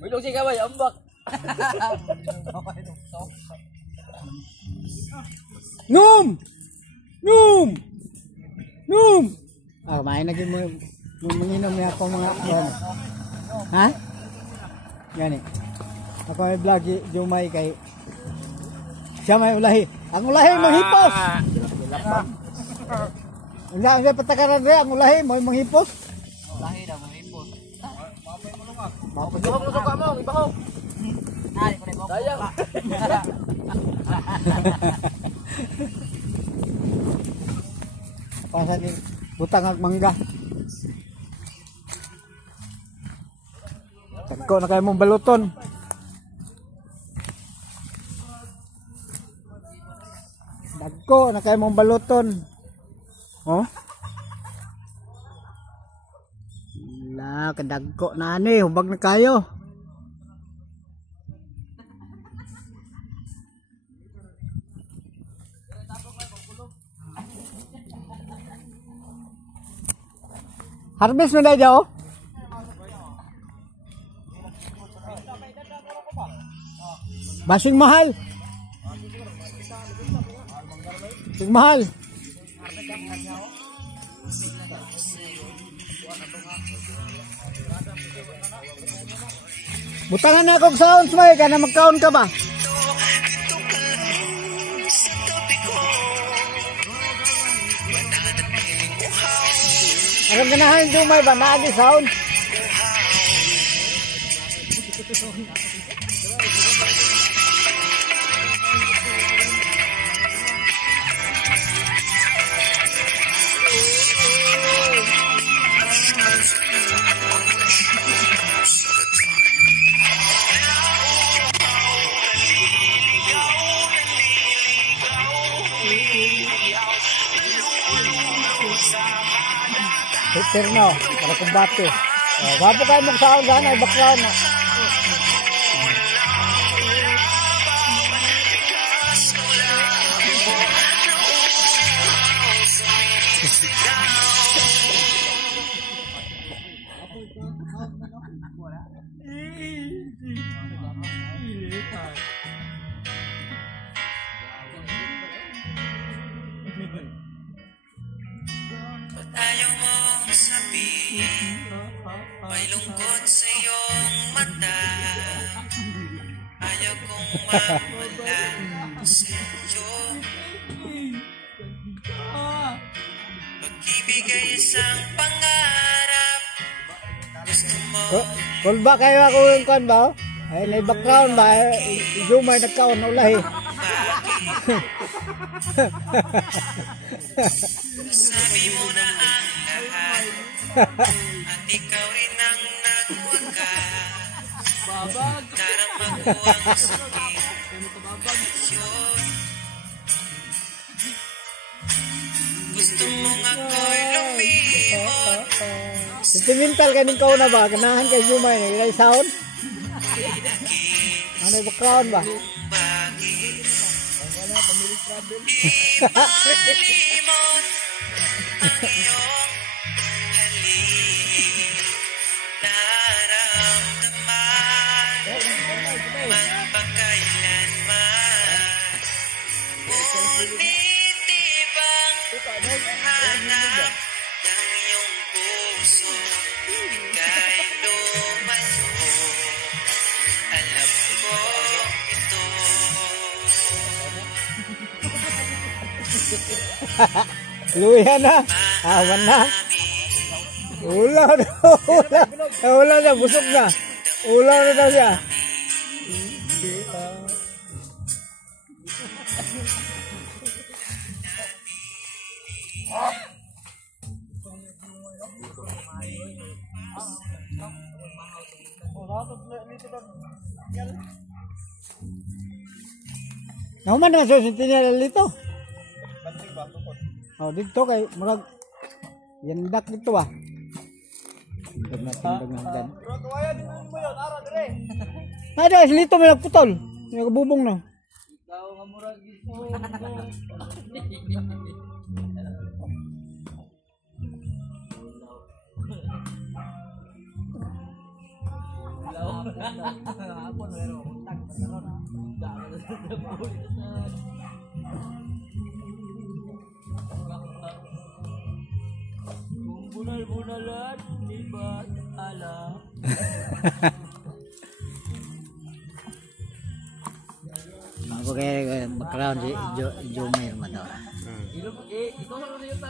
Bilog si kaway, ambak. Num! Num! Num! Ah, kumain na mo manginom niya ako mga ha? Gani. Ako may vlog Jumay kay siya may ulahi. Ang ulahi manghipos. Wala ang patakaran re ang ulahi mo manghipos. Ulahi daw manghipos. Mamay mo lunga. Mapagihok mo suka mo, ibahok. Ay, ko na sayang. Pasan ni butang ag mangga. Tagko na kayo mong baluton. Dagko na kayo mong baluton. Oh? La, kadagko na ani, hubag na kayo. Harvest mo na dyan, oh? Basing mahal. Basing mahal. Butangan na akong sounds, may ka na magkaon ka ba? Alam ganahan yung may ba? Naagi sound. Hipper no, para kumbate. Wapo kayo magsaon dyan, ay background na. Ayaw mo sabihin, may lungkot sa iyong mata. Ayaw kong mawala sa iyo. Pag-ibigay isang pangarap. Gusto mo Kung ba kayo ako yung kon ba? Ay, may background ba? Jumay nagkaon na ulahi. sabi mo na ang lahat. At ikaw rin ang nagwakas. Darama ko ang sakit. Yun. Gusto mong ako'y lumimot. Sentimental kaning kaon na ba? Ganahan kay Jumay na ilay sound? Ano yung background ba? Imalimot ang iyong halik. Naramdaman magpakailanman. Ngunit ibang hanap ng iyong puso. Ika'y lumayo. Alam ko ito. Luya na. Awan na. Ulaw na. Ulaw na. Busog na. Ulaw na daw siya. Naman naman sa sintinyan dito. Oh, dito kay murag yandak dito ah. Dito natin bagnan. Ada silito may nagputol. May kabubong na. Ikaw nga murag dito. Hapon, meron akong tag. Kung bunal-bunalan, di ba't alam? Ako kaya background si Jomer mo daw. Ikaw sa